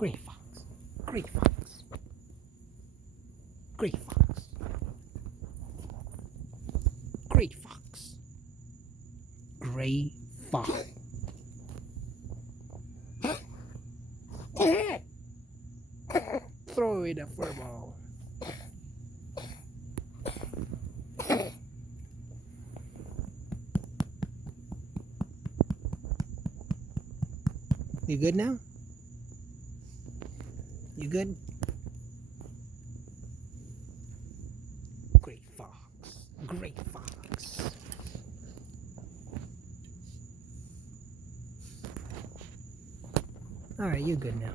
Gray fox. Gray fox. Gray fox. Gray fox. Gray fox. Throw away the fur ball. You good now? You good? Great fox. Great fox. Alright, you're good now.